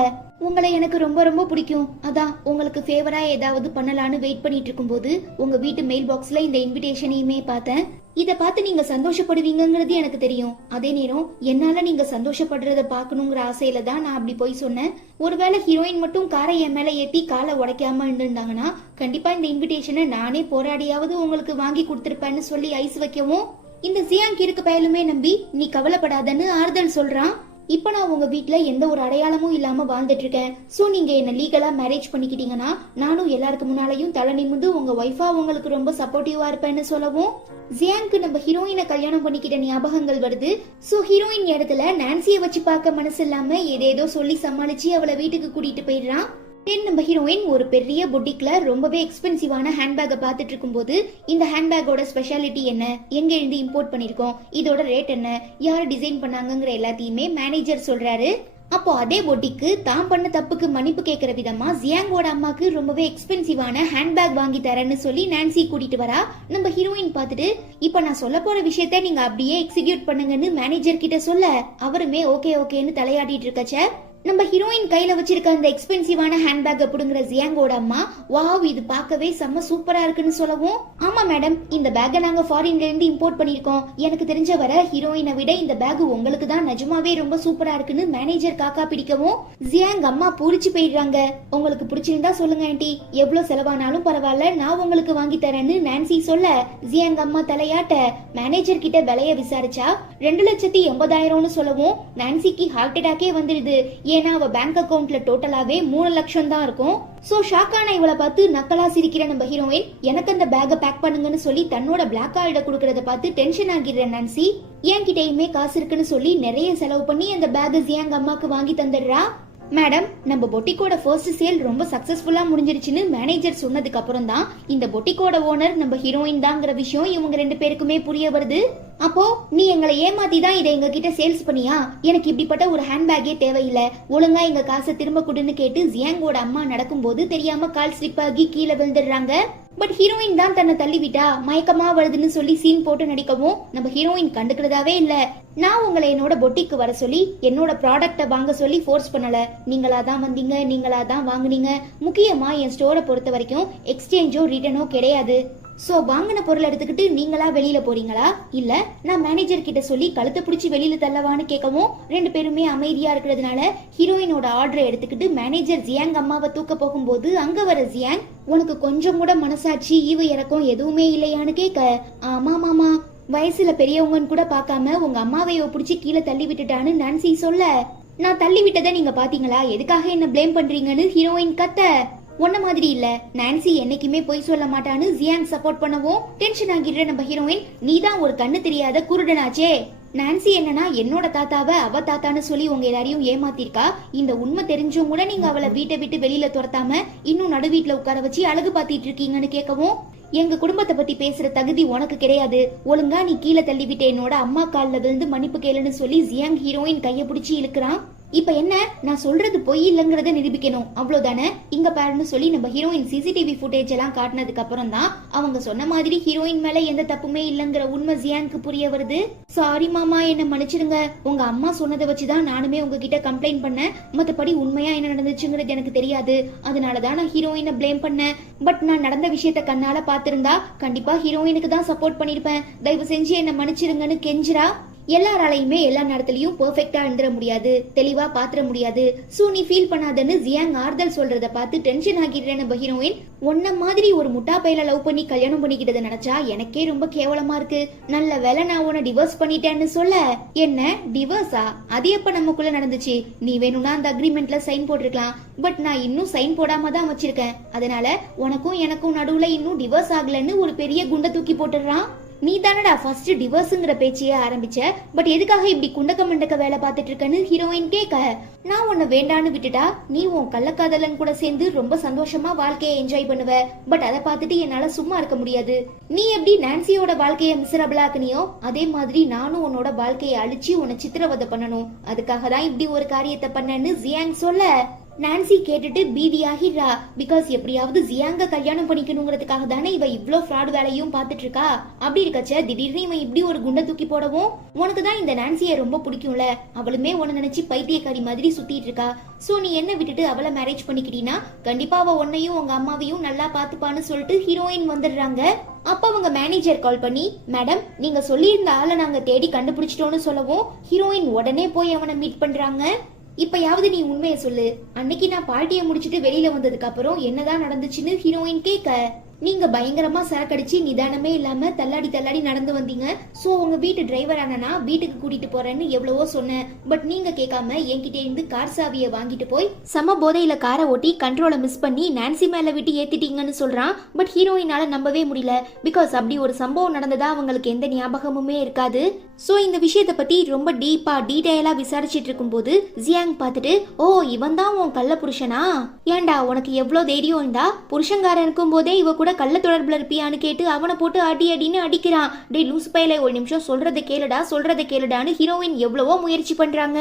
உங்களை எனக்கு ரொம்ப ரொம்ப பிடிக்கும். அதான் உங்களுக்கு ஃபேவரா ஏதாவது பண்ணலான்னு வெயிட் பண்ணிட்டு இருக்கும்போது உங்க வீட்டு மெயில் பாக்ஸ்ல இந்த இன்விடேஷனையுமே பார்த்தேன். இத பார்த்து நீங்க சந்தோஷப்படுவீங்கங்கிறது எனக்கு தெரியும். அதே நேரம் என்னால நீங்க சந்தோஷப்படுறத பாக்கணுங்கிற ஆசையில தான் நான் அப்படி போய் சொன்னேன். ஒருவேளை ஹீரோயின் மட்டும் காரை என் மேல ஏத்தி காலை உடைக்காம இருந்திருந்தாங்கன்னா கண்டிப்பா இந்த இன்விடேஷனை நானே போராடியாவது உங்களுக்கு வாங்கி கொடுத்திருப்பேன்னு சொல்லி ஐஸ் வைக்கவும் இந்த ஜியாங் இருக்கு பயலுமே நம்பி நீ கவலைப்படாதன்னு ஆறுதல் சொல்றான். இப்ப நான் உங்க வீட்ல எந்த ஒரு அடையாளமும் இல்லாம வாழ்ந்துட்டு இருக்கேன். சோ நீங்க என்ன லீகலா மேரேஜ் பண்ணிக்கிட்டீங்கன்னா நானும் எல்லாருக்கு முன்னாலையும் தலை நிமிந்து உங்க ஒய்ஃபா உங்களுக்கு ரொம்ப சப்போர்ட்டிவா இருப்பேன்னு சொல்லவும் ஜியாங்க்கு நம்ம ஹீரோயினை கல்யாணம் பண்ணிக்கிட்ட ஞாபகங்கள் வருது. சோ ஹீரோயின் இடத்துல நான்சிய வச்சு பார்க்க மனசு இல்லாம ஏதேதோ சொல்லி சமாளிச்சு அவளை வீட்டுக்கு கூட்டிட்டு போயிடுறான். நம்ம ஹீரோயின் ஒரு பெரிய பொட்டிக்ல ரொம்பவே எக்ஸ்பென்சிவான ஹேண்ட்பேக்கை பார்த்துட்டு இருக்கும்போது இந்த ஹேண்ட்பேக்கோட ஸ்பெஷாலிட்டி என்ன, எங்க இருந்து இம்போர்ட் பண்ணிருக்கோம், இதோட ரேட் என்ன, யார் டிசைன் பண்ணாங்கிற எல்லாத்தையுமே மேனேஜர் சொல்றாரு. அப்போ அதே பொட்டிக்கு தான் பண்ண தப்புக்கு மன்னிப்பு கேட்கிற விதமா ஜியாங்கோட அம்மாக்கு ரொம்பவே எக்ஸ்பென்சிவான ஹேண்ட்பேக் வாங்கி தரேன்னு சொல்லி நான்சி கூட்டிட்டு வரா. நம்ம ஹீரோயின் பார்த்துட்டு இப்ப நான் சொல்ல போற விஷயத்த நீங்க அப்படியே எக்ஸிக்யூட் பண்ணுங்கன்னு மேனேஜர் கிட்ட சொல்ல அவருமே ஓகே ஓகேன்னு தலையாடிட்டு இருக்கச்ச நம்ம ஹீரோயின் கையில வச்சிருக்க அந்த எக்ஸ்பென்சிவான ஹேண்ட்பேக் அப்படிங்கிற ஜியாங்கோட அம்மா வாவ் இது பார்க்கவே செம்ம சூப்பரா இருக்குன்னு சொல்லவும் ஆமா மேடம் இந்த பேக்கை நாங்க ஃபாரின்ல இருந்து இம்போர்ட் பண்ணிருக்கோம். எனக்கு தெரிஞ்ச வர ஹீரோயினை விட இந்த பேக் உங்களுக்கு தான் நிஜமாவே ரொம்ப சூப்பரா இருக்குன்னு மேனேஜர் காக்கா பிடிக்கவும் ஜியாங் அம்மா பூரிச்சு போயிடுறாங்க. உங்களுக்கு பிடிச்சிருந்தா சொல்லுங்க ஆண்டி, எவ்வளவு செலவானாலும் பரவாயில்ல நான் உங்களுக்கு வாங்கி தரேன்னு நான்சி சொல்ல ஜியாங் அம்மா தலையாட்ட மேனேஜர் கிட்ட விலைய விசாரிச்சா 2,80,000 சொல்லவும் நான்சிக்கு ஹார்ட் அட்டாக்கே வந்துருது. ஏன்னா அவ பேங்க் அக்கவுண்ட்ல டோட்டலாவே 3 லட்சம் தான் இருக்கும். சோ ஷாக்கான இவளை பார்த்து நக்கலா சிரிக்கிற நம்ம ஹீரோயின் எனக்கு அந்த பேக்கை பேக் பண்ணுங்கன்னு சொல்லி தன்னோட பிளாக் கார்டை கொடுக்கறத பார்த்து டென்ஷன் ஆகிடுற நான்சி என்கிட்டயுமே காசு இருக்குன்னு சொல்லி நிறைய செலவு பண்ணி அந்த பேக் ஜியாங் அம்மாக்கு வாங்கி தந்துடுறா. மேடம் நம்ம பொட்டிக்கோட ஃபர்ஸ்ட் சேல் ரொம்ப சக்சஸ்ஃபுல்லா முடிஞ்சிருச்சுன்னு மேனேஜர் சொன்னதுக்கு அப்புறம் தான் இந்த பொட்டிக்கோட ஓனர் நம்ம ஹீரோயின் தாங்கிற விஷயம் இவங்க 2 பேருக்குமே புரிய வருது. அப்போ நீ எங்களை ஏமாத்தி தான் இதை எங்க கிட்ட சேல்ஸ் பண்ணியா? எனக்கு இப்படிப்பட்ட ஒரு ஹேண்ட்பேக்கே தேவையில்லை, ஒழுங்கா எங்க காசை திரும்ப கொடுன்னு கேட்டு ஜியாங்கோட அம்மா நடக்கும்போது தெரியாம கால் ஸ்லிப் ஆகி கீழே விழுந்துடுறாங்க. பட் ஹீரோயின் தான் தன்னை தள்ளிவிட்டா மயக்கமா வருதுன்னு சொல்லி சீன் போட்டு நடிக்கவும் நம்ம ஹீரோயின் கண்டுக்கிறதாவே இல்ல. நான் உங்களை என்னோட பொட்டிக்கு வர சொல்லி என்னோட ப்ராடக்ட வாங்க சொல்லி ஃபோர்ஸ் பண்ணல, நீங்களா தான் வந்தீங்க, நீங்களா தான் வாங்குனீங்க. முக்கியமா என் ஸ்டோரை பொறுத்த வரைக்கும் எக்ஸ்சேஞ்சோ ரிட்டர்னோ கிடையாது. சோ வாங்கின பொருள் எடுத்துக்கிட்டு நீங்களா வெளியில போறீங்களா இல்ல நான் மேனேஜர் கிட்ட சொல்லி கழுத்தை பிடிச்சி வெளியில தள்ளவான்னு கேட்கவும் 2 பேருமே அமைதியா இருக்கிறதுனால ஹீரோயினோட ஆர்டரை எடுத்துக்கிட்டு மேனேஜர் ஜியாங் அம்மாவை தூக்க போகும்போது அங்க வர ஜியாங் உனக்கு கொஞ்சம் கூட மனசாட்சி ஈவு இறக்கம் எதுவுமே இல்லையான்னு கேட்க ஆமா மாமா வயசுல பெரியவங்கன்னு கூட பாக்காம உங்க அம்மாவையோ பிடிச்சி கீழே தள்ளி விட்டுட்டான்னு நான்சி சொல்ல நான் தள்ளி விட்டதை நீங்க பாத்தீங்களா, எதுக்காக என்ன பிளேம் பண்றீங்கன்னு ஹீரோயின் கத்த ஒன்ன மாதிரி இல்ல நான்சி என்னைக்குமே பொய் சொல்ல மாட்டான்னு ஜியாங் சப்போர்ட் பண்ணவும் டென்ஷன் ஆகிடுற நம்ம ஹீரோயின் நீதான் ஒரு கண்ணு தெரியாத குருடனாச்சே. நான்சி என்னன்னா என்னோட தாத்தாவை அவ தாத்தான்னு சொல்லி உங்க எல்லாரையும் ஏமாத்திருக்கா. இந்த உண்மை தெரிஞ்சும் கூட நீங்க அவளை வீட்டை விட்டு வெளியில துரத்தாம இன்னும் நடு வீட்டுல உட்கார வச்சு அழகு பாத்திட்டு இருக்கீங்கன்னு கேட்கவும் எங்க குடும்பத்தை பத்தி பேசுற தகுதி உனக்கு கிடையாது, ஒழுங்கா நீ கீழே தள்ளிவிட்டு என்னோட அம்மா காலில் விழுந்து மன்னிப்பு கேளுன்னு சொல்லி ஜியாங் ஹீரோயின் கைய பிடிச்சி இழுக்கிறான். இப்ப என்ன நான் சொல்றது பொய் இல்லங்கறத நிரூபிக்கணும் அவ்வளவுதானே, இங்க பாருன்னு சொல்லி நம்ம ஹீரோயின் சிசிடிவி ஃபுட்டேஜ் எல்லாம் காட்டினதுக்கு அப்புறம் தான் அவங்க சொன்ன மாதிரி ஹீரோயின் மேல எந்த தப்புமே இல்லங்கிற உண்மை ஜியாங்க்கு புரிய வருது. சாரி மாமா என்ன மன்னிச்சிருங்க, உங்க அம்மா சொன்னதை வச்சுதான் நானுமே உங்ககிட்ட கம்ப்ளைண்ட் பண்ணேன், மத்தபடி உண்மையா என்ன நடந்துச்சுங்கிறது எனக்கு தெரியாது, அதனாலதான் நான் ஹீரோயினை பிளேம் பண்ணேன். பட் நான் நடந்த விஷயத்த கண்ணால பாத்திருந்தா கண்டிப்பா ஹீரோயினுக்கு தான் சப்போர்ட் பண்ணிருப்பேன், தயவு செஞ்சு என்ன மன்னிச்சிருங்கன்னு கெஞ்சிரா. எல்லாராலையுமே எல்லா நேரத்திலயும் பெர்ஃபெக்ட்டா இருந்துட முடியாது, தெளிவா பாத்திர முடியாது, சோ நீ ஃபீல் பண்ணாதன்னு ஜியாங் ஆறுதல் சொல்றத பார்த்து டென்ஷன் ஆகிடுற நம்ம ஹீரோயின் ஒன்ன மாதிரி ஒரு முட்டா பையில லவ் பண்ணி கல்யாணம் பண்ணிக்கிட்டத நினைச்சா எனக்கே ரொம்ப கேவலமா இருக்கு, நல்ல வேலை நான் உன்னை டிவோர்ஸ் பண்ணிட்டேன்னு சொல்ல என்ன டிவோர்ஸா, அது எப்ப நமக்குள்ள நடந்துச்சு, நீ வேணும்னா அந்த அக்ரிமெண்ட்ல சைன் போட்டிருக்கலாம், பட் நான் இன்னும் சைன் போடாம தான் வச்சிருக்கேன், அதனால உனக்கும் எனக்கும் நடுவுல இன்னும் டிவோர்ஸ் ஆகலன்னு ஒரு பெரிய குண்டை தூக்கி போட்டுடுறான். நீ தானடா ஃபர்ஸ்ட் டிவோர்ஸ்ங்கிற பேச்சையே ஆரம்பிச்ச, பட் எதுக்காக இப்படி குண்டக்க மண்டக்க வேலை பார்த்துட்டு இருக்கன்னு ஹீரோயின் கேட்க நான் உன்னை வேண்டான்னு விட்டுட்டா நீ உன் கள்ளக்காதலன் கூட சேர்ந்து ரொம்ப சந்தோஷமா வாழ்க்கையை என்ஜாய் பண்ணுவ, பட் அதை பார்த்துட்டு என்னால சும்மா இருக்க முடியாது, நீ எப்படி நான்சியோட வாழ்க்கையை மிசரபிளா ஆக்குனியோ அதே மாதிரி நானும் உன்னோட வாழ்க்கையை அழிச்சு உன்னை சித்திரவதை பண்ணணும், அதுக்காக தான் இப்படி ஒரு காரியத்தை பண்ணேன்னு ஜியாங் சொல்ல நான்சி கேட்டுட்டு பீதியாகிடுறா. பிகாஸ் எப்படியாவது ஜியாங்க கல்யாணம் பண்ணிக்கணுங்கிறதுக்காக தானே இவ இவ்ளோ ஃப்ராட் வேலையும் பார்த்துட்டு இருக்கா. அப்படி இருக்கச்ச திடீர்னு இவன் இப்படி ஒரு குண்டை தூக்கி போடவும், உனக்கு தான் இந்த நான்சியை ரொம்ப பிடிக்கும்ல, அவளுமே உன்னை நினைச்சு பைத்தியக்காரி மாதிரி சுத்திட்டு இருக்கா. சோ நீ என்ன விட்டுட்டு அவளை மேரேஜ் பண்ணிக்கிட்டீன்னா கண்டிப்பா அவ உன்னையும் உங்க அம்மாவையும் நல்லா பாத்துப்பான்னு சொல்லிட்டு ஹீரோயின் வந்துடுறாங்க. அப்ப அவங்க மேனேஜர் கால் பண்ணி, மேடம் நீங்க சொல்லியிருந்த ஆளை நாங்க தேடி கண்டுபிடிச்சிட்டோம்னு சொல்லவும் ஹீரோயின் உடனே போய் அவனை மீட் பண்றாங்க. இப்பயாவது நீ உண்மையை சொல்லு, அன்னைக்கு நான் பார்ட்டியை முடிச்சிட்டு வெளியில வந்ததுக்கு அப்புறம் என்னதான் நடந்துச்சுன்னு ஹீரோயின் கேட்க, நீங்க பயங்கரமா சரக்கடிச்சு நிதானமே இல்லாம தள்ளாடி தள்ளாடி நடந்து வந்தீங்க. சோ உங்க வீட்டு டிரைவர் ஆனா வீட்டுக்கு கூட்டிட்டு போறேன்னு எவ்வளவோ சொன்னேன். பட் நீங்க கேட்காம என்கிட்ட இருந்து கார் சாவியை வாங்கிட்டு போய் சம போதையில காரை ஓட்டி கண்ட்ரோலை மிஸ் பண்ணி நான்சி மேல விட்டு ஏத்திட்டீங்கன்னு சொல்றான். பட் ஹீரோயினால நம்பவே முடியல. பிகாஸ் அப்படி ஒரு சம்பவம் நடந்ததா அவங்களுக்கு எந்த ஞாபகமுமே இருக்காது. சோ இந்த விஷயத்தை பத்தி ரொம்ப டீப்பா டீடைலா விசாரிச்சிட்டு இருக்கும் போது ஜியாங் பார்த்துட்டு, ஓ இவன் தான் உன் கள்ள புருஷனா? ஏண்டா உனக்கு எவ்வளவு தைரியம் இருந்தா புருஷங்காரன் இருக்கும் போதே இவ கூட கள்ள தொடர்புல இருப்பியான்னு கேட்டு அவனை போட்டு அடி அடின்னு அடிக்கிறான். டே லூசு பையலே ஒரு நிமிஷம் சொல்றதை கேளுடான்னு ஹீரோயின் எவ்வளவோ முயற்சி பண்றாங்க.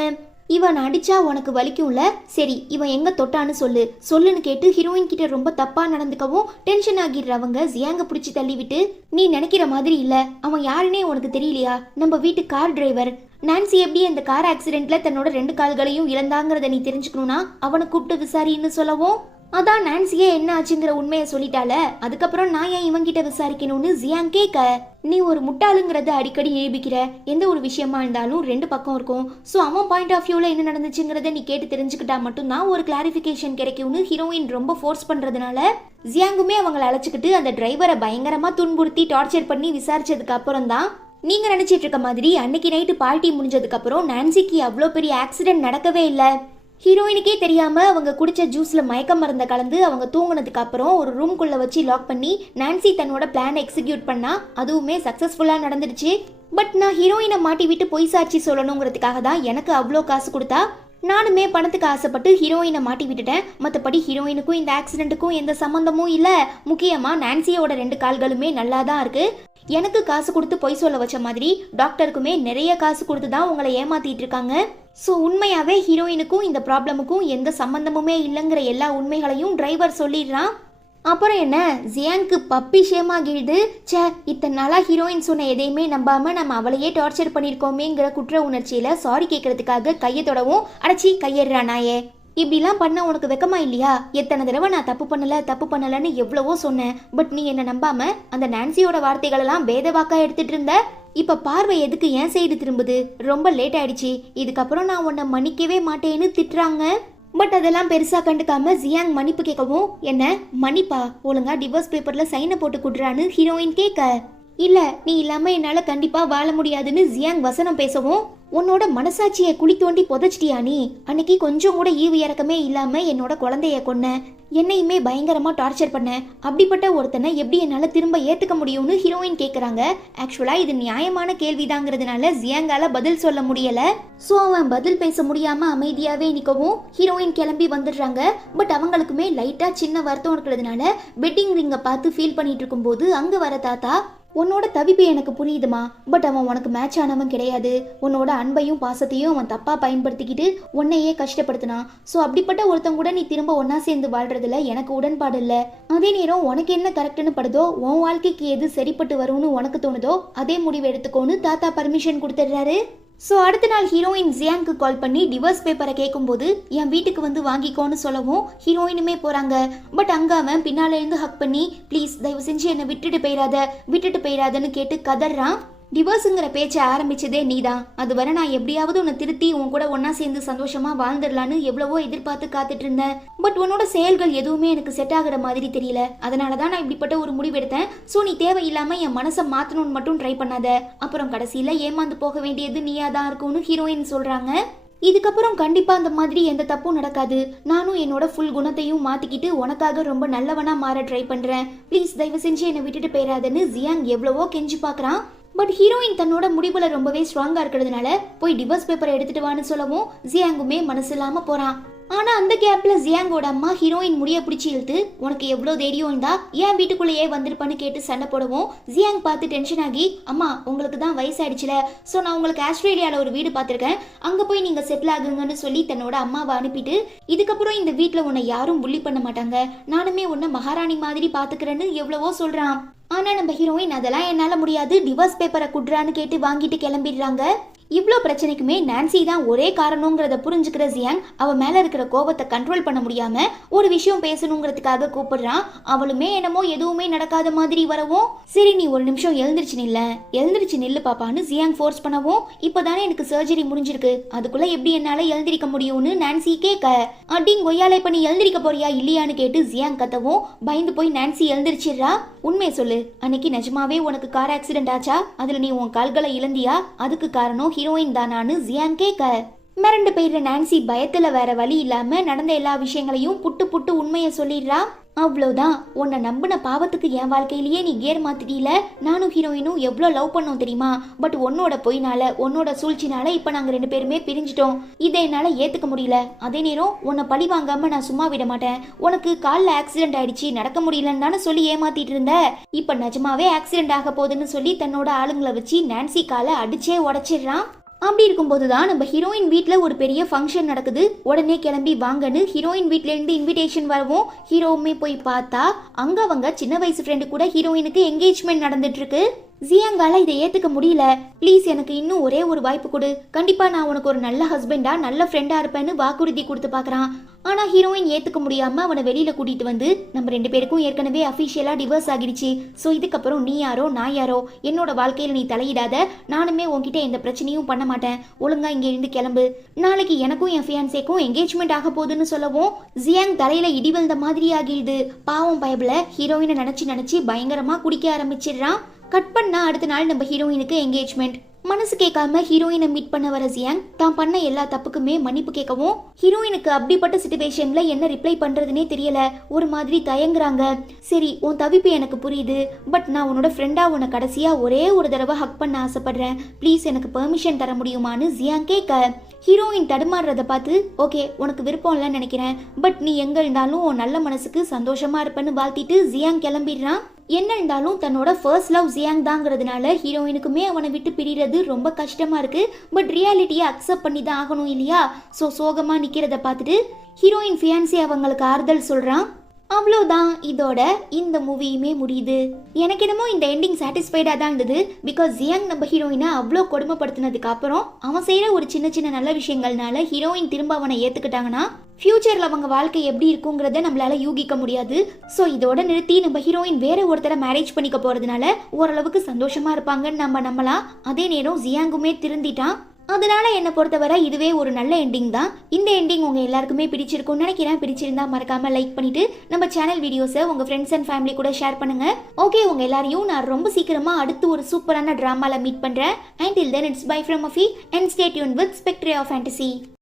இவன் அடிச்சா உனக்கு வலிக்கும்ல, சரி இவன் எங்க தொட்டான்னு சொல்லுன்னு கேட்டு ஹீரோயின் கிட்ட ரொம்ப தப்பா நடந்துக்கவும் டென்ஷன் ஆகிடுறவங்க ஜியாங்க பிடிச்சி தள்ளிவிட்டு, நீ நினைக்கிற மாதிரி இல்ல, அவன் யாருன்னே உனக்கு தெரியலையா, நம்ம வீட்டு கார் டிரைவர். நான்சி எப்படி அந்த கார் ஆக்சிடென்ட்ல தன்னோட 2 கால்களையும் இழந்தாங்கிறத நீ தெரிஞ்சுக்கணும்னா அவனை கூப்பிட்டு விசாரின்னு சொல்லவும், அதான் நான்சியே என்ன ஆச்சுங்கிற உண்மையை சொல்லிட்டால, அதுக்கப்புறம் நான் ஏன் இவங்கிட்ட விசாரிக்கணும்னு ஜியாங் கேட்க, நீ ஒரு முட்டாளுங்கிறத அடிக்கடி நிரூபிக்கிற. எந்த ஒரு விஷயமா இருந்தாலும் 2 பக்கம் இருக்கும். ஸோ அவன் பாயிண்ட் ஆஃப் வியூல என்ன நடந்துச்சுங்கிறத நீ கேட்டு தெரிஞ்சுக்கிட்டா மட்டும்தான் ஒரு கிளாரிஃபிகேஷன் கிடைக்கும்னு ஹீரோயின் ரொம்ப ஃபோர்ஸ் பண்றதுனால ஜியாங்குமே அவங்களை அழைச்சிக்கிட்டு அந்த டிரைவரை பயங்கரமா துன்புறுத்தி டார்ச்சர் பண்ணி விசாரிச்சதுக்கு அப்புறம் தான், நீங்க நினைச்சிட்டு இருக்க மாதிரி அன்னைக்கு நைட்டு பார்ட்டி முடிஞ்சதுக்கு அப்புறம் நான்சிக்கு அவ்வளோ பெரிய ஆக்சிடென்ட் நடக்கவே இல்லை. ஹீரோயினுக்கே தெரியாம அவங்க குடிச்ச ஜூஸ்ல மயக்க மருந்த கலந்து அவங்க தூங்கினதுக்கு அப்புறம் ஒரு ரூம்குள்ள வச்சு லாக் பண்ணி நான்சி தன்னோட பிளான் எக்ஸிக்யூட் பண்ணா, அதுவுமே சக்சஸ்ஃபுல்லா நடந்துடுச்சு. பட் நான் ஹீரோயினை மாட்டி விட்டு பொய் சாட்சி சொல்லணுங்கிறதுக்காக தான் எனக்கு அவ்வளோ காசு கொடுத்தா. நானுமே பணத்துக்கு ஆசைப்பட்டு ஹீரோயினை மாட்டி விட்டுட்டேன். மற்றபடி ஹீரோயினுக்கும் இந்த ஆக்சிடென்ட்டுக்கும் எந்த சம்மந்தமும் இல்லை. முக்கியமா நான்சியோட 2 கால்களுமே நல்லா தான் இருக்கு. எனக்கு காசு கொடுத்து பொய் சொல்ல வச்ச மாதிரி டாக்டருக்குமே நிறைய காசு கொடுத்து தான் உங்களை ஏமாத்திட்டு இருக்காங்க. ஸோ உண்மையாவே ஹீரோயினுக்கும் இந்த ப்ராப்ளமுக்கும் எந்த சம்பந்தமுமே இல்லைங்கிற எல்லா உண்மைகளையும் டிரைவர் சொல்லிடுறான். அப்புறம் என்ன, ஜியாங்க்கு பப்பி ஷேமாகிடுது. சே, இத்தனை நாளா ஹீரோயின் சொன்ன எதையுமே நம்பாம நம்ம அவளையே டார்ச்சர் பண்ணிருக்கோமேங்கிற குற்ற உணர்ச்சியில சாரி கேட்கறதுக்காக கையை தொடவும், அடைச்சி கையேறா நாயே, இப்படிலாம் பண்ண உனக்கு வெக்கமா இல்லையா? எத்தனை தடவை நான் தப்பு பண்ணலன்னு எவ்வளவோ சொன்னேன். பட் நீ என்ன நம்பாம அந்த நான்சியோட வார்த்தைகள் எல்லாம் வேத வாக்கா எடுத்துட்டு இருந்த. இப்ப பார்வை எதுக்கு ஏன் சைடு திரும்புது? ரொம்ப லேட் ஆயிடுச்சு, இதுக்கப்புறம் நான் உன்னை மன்னிக்கவே மாட்டேன்னு திட்டுறாங்க. பட் அதெல்லாம் பெருசா கண்டுக்காம ஜியாங் மன்னிப்பு கேட்கவும், என்ன மன்னிப்பா, ஒழுங்கா டிவோர்ஸ் பேப்பர்ல சைனை போட்டு குடுறான்னு ஹீரோயின் கேட்க, இல்ல நீ இல்லாம என்னால கண்டிப்பா வாழ முடியாதுன்னு ஜியாங் வசனம் பேசவும், உன்னோட மனசாட்சியை குழி தோண்டி புதைச்சிட்டியா நீ? அன்னைக்கு கொஞ்சம் கூட ஈவு இறக்கமே இல்லாம என்னோட குழந்தைய கொன்ன, என்னையுமே பயங்கரமா டார்ச்சர் பண்ண. அப்படிப்பட்ட ஒருத்தனை எப்படி என்னால திரும்ப ஏத்துக்க முடியும்னு ஹீரோயின் கேக்குறாங்க. ஆக்சுவலா இது நியாயமான கேள்விதாங்கிறதுனால ஜியாங்கால பதில் சொல்ல முடியல. சோ அவன் பதில் பேச முடியாம அமைதியாவே நிக்கவும் ஹீரோயின் கிளம்பி வந்துடுறாங்க. பட் அவங்களுக்குமே லைட்டா சின்ன வருத்தம் இருக்கிறதுனால வெட்டிங் ரிங்க பார்த்து ஃபீல் பண்ணிட்டு இருக்கும் போது அங்க வர தாத்தா, உன்னோட தவிப்பு எனக்கு புரியுதுமா, பட் அவன் உனக்கு மேட்ச் ஆனவன் கிடையாது. உன்னோட அன்பையும் பாசத்தையும் அவன் தப்பா பயன்படுத்திக்கிட்டு உன்னையே கஷ்டப்படுத்தினான். ஸோ அப்படிப்பட்ட ஒருத்தன் கூட நீ திரும்ப ஒன்னா சேர்ந்து வாழ்றதுல எனக்கு உடன்பாடு இல்லை. அதே நேரம் உனக்கு என்ன கரெக்டுன்னு படுதோ, உன் வாழ்க்கைக்கு எது சரிப்பட்டு வரும்னு உனக்கு தோணுதோ அதே முடிவு எடுத்துக்கோன்னு தாத்தா பர்மிஷன் கொடுத்துடுறாரு. ஸோ அடுத்த நாள் ஹீரோயின் ஜியாங்க்கு கால் பண்ணி டிவோர்ஸ் பேப்பரை கேட்கும்போது என் வீட்டுக்கு வந்து வாங்கிக்கோன்னு சொல்லவும் ஹீரோயினுமே போறாங்க. பட் அங்க அவன் பின்னால இருந்து ஹக் பண்ணி, ப்ளீஸ் தயவு செஞ்சு என்னை விட்டுட்டு போயிடாதன்னு கேட்டு கதறான். டிவோர்ஸுங்கிற பேச்சை ஆரம்பிச்சதே நீதான், அதுவரை நான் எப்படியாவது உன்னை திருத்தி உன் கூட ஒன்னா சேர்ந்து சந்தோஷமா வாழ்ந்துடலான்னு எவ்வளவோ எதிர்பார்த்து காத்துட்டு இருந்தேன். பட் உன்னோட செயல்கள் எதுவுமே எனக்கு செட் ஆகிற மாதிரி தெரியல. அதனாலதான் நான் இப்படிப்பட்ட ஒரு முடிவு எடுத்தேன். ஸோ நீ தேவையில்லாம என் மனசை மாத்தணும்னு மட்டும் ட்ரை பண்ணாத, அப்புறம் கடைசியில ஏமாந்து போக வேண்டியது நீயாதான் இருக்கும்னு ஹீரோயின் சொல்றாங்க. இதுக்கப்புறம் கண்டிப்பா அந்த மாதிரி எந்த தப்பும் நடக்காது. நானும் என்னோட ஃபுல் குணத்தையும் மாத்திக்கிட்டு உனக்காக ரொம்ப நல்லவனா மாற ட்ரை பண்றேன். ப்ளீஸ் தயவு செஞ்சு என்னை விட்டுட்டு போயிடாதுன்னு ஜியாங் எவ்வளவோ கெஞ்சி பாக்குறான். பட் ஹீரோயின் தன்னோட முடிவுல ரொம்பவே ஸ்ட்ராங்கா இருக்கிறதுனால போய் டிவோர்ஸ் பேப்பரை எடுத்துட்டு வான்னு சொல்லவும் ஜியாங்குமே மனசு இல்லாம போறான். ஆனா அந்த கேப்ல ஜியாங்கோட அம்மா ஹீரோயின் முடிய பிடிச்சி இழுத்து உனக்கு எவ்வளவு தைரியம் இருந்தா ஏன் வீட்டுக்குள்ளேயே வந்திருப்பான்னு கேட்டு சண்டை போடவும் ஜியாங் பார்த்து டென்ஷன் ஆகி அம்மா உங்களுக்கு தான் வயசாயிடுச்சுல ஸோ நான் உங்களுக்கு ஆஸ்திரேலியால ஒரு வீடு பார்த்துருக்கேன் அங்க போய் நீங்க செட்டில் ஆகுங்கன்னு சொல்லி தன்னோட அம்மாவை அனுப்பிட்டு இதுக்கப்புறம் இந்த வீட்டுல உன்னை யாரும் புள்ளி பண்ண மாட்டாங்க நானுமே உன்னை மகாராணி மாதிரி பாத்துக்கிறேன்னு எவ்வளவோ சொல்றான். ஆனா நம்ம ஹீரோயின் அதெல்லாம் என்னால முடியாது டிவோர்ஸ் பேப்பரை குடுறான்னு கேட்டு வாங்கிட்டு கிளம்பிடுறாங்க. இவ்வளோ பிரச்சனைக்குமே நான்சி தான் ஒரே காரணங்கிறத புரிஞ்சுக்கிற ஜியாங் அவ மேல இருக்கிற கோபத்தை கண்ட்ரோல் பண்ண முடியாம ஒரு விஷயம் பேசணுங்கிறதுக்காக கூப்பிடுறான். அவளுமே என்னமோ எதுவுமே நடக்காத மாதிரி வரவும் சரி நீ ஒரு நிமிஷம் எழுந்திருச்சு நில்லு பாப்பான்னு ஜியாங் ஃபோர்ஸ் பண்ணவும் இப்பதானே எனக்கு சர்ஜரி முடிஞ்சிருக்கு அதுக்குள்ள எப்படி என்னால எழுந்திரிக்க முடியும்னு நான்சி கேட்க அடிங் கொய்யாலை பண்ணி எழுந்திரிக்க போறியா இல்லையான்னு கேட்டு ஜியாங் கத்தவும் பயந்து போய் நான்சி எழுந்திரிச்சிடுறா. உண்மையை சொல்லு அன்னைக்கு நிஜமாவே உனக்கு கார் ஆக்சிடென்ட் ஆச்சா அதுல நீ உன் கால்களை இழந்தியா அதுக்கு காரணம் ஹீரோயின் தானான்னு ஜியாங் கேட்க மிரண்டு போயிடுற நான்சி பயத்துல வேற வழி இல்லாம நடந்த எல்லா விஷயங்களையும் புட்டு உண்மையை சொல்லிடுறா. அவ்வளவுதான் உன்னை நம்பின பாவத்துக்கு என் வாழ்க்கையிலேயே நீ கேர் மாத்திட்டீல நானும் ஹீரோயினும் எவ்வளோ லவ் பண்ணோம் தெரியுமா பட் உன்னோட பொய்னால உன்னோட சூழ்ச்சினால இப்ப நாங்க 2 பேருமே பிரிஞ்சிட்டோம் இதை என்னால ஏத்துக்க முடியல அதே நேரம் உன்னை பழி வாங்காம நான் சும்மா விட மாட்டேன் உனக்கு காலில் ஆக்சிடென்ட் ஆயிடுச்சு நடக்க முடியலன்னு தானே சொல்லி ஏமாத்திட்டு இருந்த இப்ப நிஜமாவே ஆக்சிடென்ட் ஆக போகுதுன்னு சொல்லி தன்னோட ஆளுங்களை வச்சு நான்சி காலை அடிச்சே உடைச்சிடுறான். அப்படி இருக்கும்போது தான் நம்ம ஹீரோயின் வீட்டில் ஒரு பெரிய ஃபங்க்ஷன் நடக்குது உடனே கிளம்பி வாங்கன்னு ஹீரோயின் வீட்ல இருந்து இன்விடேஷன் வரவும் ஹீரோவுமே போய் பார்த்தா அங்க அவங்க சின்ன வயசு ஃப்ரெண்டு கூட ஹீரோயினுக்கு என்கேஜ்மெண்ட் நடந்துட்டு இருக்கு. ஜியாங்கால இதை ஏத்துக்க முடியல ப்ளீஸ் எனக்கு இன்னும் ஒரே ஒரு வாய்ப்பு கொடு கண்டிப்பா நான் உனக்கு ஒரு நல்ல ஹஸ்பண்டா நல்ல ஃப்ரெண்டா இருப்பேன்னு வாக்குறுதி கொடுத்து பாக்குறான். ஆனா ஹீரோயின் ஏத்துக்க முடியாம அவனை வெளியில கூட்டிட்டு வந்து நம்ம 2 பேருக்கும் ஏற்கனவே அபிஷியலா டிவோர்ஸ் ஆகிடுச்சு ஸோ இதுக்கப்புறம் நீ யாரோ நான் யாரோ என்னோட வாழ்க்கையில நீ தலையிடாத நானுமே உன்கிட்ட எந்த பிரச்சனையும் பண்ண மாட்டேன் ஒழுங்கா இங்க இருந்து கிளம்பு நாளைக்கு எனக்கும் என் ஃபியான்சேக்கும் என்கேஜ்மெண்ட் ஆக போகுதுன்னு சொல்லவும் ஜியாங் தலையில இடி விழுந்த மாதிரி ஆகிடுது. பாவம் பயபுல ஹீரோயினை நினைச்சு பயங்கரமா குடிக்க ஆரம்பிச்சிடுறான். கட் பண்ணா அடுத்த நாள் நம்ம ஹீரோயினுக்கு என்கேஜ்மெண்ட். மனசு கேட்காம ஹீரோயினை மீட் பண்ண வர ஜியாங் தான் பண்ண எல்லா தப்புக்குமே மன்னிப்பு கேட்கவும் ஹீரோயினுக்கு அப்படிப்பட்ட சிச்சுவேஷன்ல என்ன ரிப்ளை பண்றதுனே தெரியல ஒரு மாதிரி தயங்குறாங்க. சரி உன் தவிப்பு எனக்கு புரியுது பட் நான் உன்னோட ஃப்ரெண்டா உன்னை கடைசியா ஒரே ஒரு தடவை ஹக் பண்ண ஆசைப்படுறேன் ப்ளீஸ் எனக்கு பெர்மிஷன் தர முடியுமான்னு ஜியாங் கேட்க ஹீரோயின் தடுமாறுறத பார்த்து ஓகே உனக்கு விருப்பம் இல்லைன்னு நினைக்கிறேன் பட் நீ எங்க இருந்தாலும் உன் நல்ல மனசுக்கு சந்தோஷமா இருப்பேன்னு வாழ்த்திட்டு ஜியாங் கிளம்பிடுறான். என்ன இருந்தாலும் தன்னோட ஃபர்ஸ்ட் லவ் ஜியாங் தாங்கிறதுனால ஹீரோயினுக்குமே அவனை விட்டு பிரிகிறது ரொம்ப கஷ்டமா இருக்கு பட் ரியாலிட்டியை அக்செப்ட் பண்ணி தான் ஆகணும் இல்லையா ஸோ சோகமா நிக்கிறத பார்த்துட்டு ஹீரோயின் ஃபியான்சி அவங்களுக்கு ஆறுதல் சொல்றான். அவ்வளோதான் இதோட இந்த மூவியுமே முடியுது. எனக்கு என்னமோ இந்த எண்டிங் சாட்டிஸ்ஃபைடாக தான் இருந்தது பிகாஸ் ஜியாங் நம்ம ஹீரோயினை அவ்வளோ கொடுமைப்படுத்தினதுக்கு அப்புறம் அவன் செய்கிற ஒரு சின்ன நல்ல விஷயங்கள்னால ஹீரோயின் திரும்ப அவனை ஏற்றுக்கிட்டாங்கன்னா ஃபியூச்சரில் அவங்க வாழ்க்கை எப்படி இருக்குங்கிறத நம்மளால யூகிக்க முடியாது. ஸோ இதோட நிறுத்தி நம்ம ஹீரோயின் வேற ஒருத்தரை மேரேஜ் பண்ணிக்க போகிறதுனால ஓரளவுக்கு சந்தோஷமாக இருப்பாங்கன்னு நம்ம நம்பலாம். அதே நேரம் ஜியாங்குமே திருந்திட்டான். அதனால என்னை பொறுத்தவரை இதுவே ஒரு நல்ல எண்டிங் தான். இந்த எண்டிங் உங்க எல்லாருக்குமே பிடிச்சிருக்கும்னு நினைக்கிறேன். பிடிச்சிருந்தா மறக்காம லைக் பண்ணிட்டு நம்ம சேனல் வீடியோஸை உங்க ஃப்ரெண்ட்ஸ் அண்ட் ஃபேமிலி கூட ஷேர் பண்ணுங்க. ஓகே உங்க எல்லாரையும் நான் ரொம்ப சீக்கிரமா அடுத்து ஒரு சூப்பரான டிராமால மீட் பண்றேன். Until then it's bye from Afi and stay tuned with Spectre of Fantasy.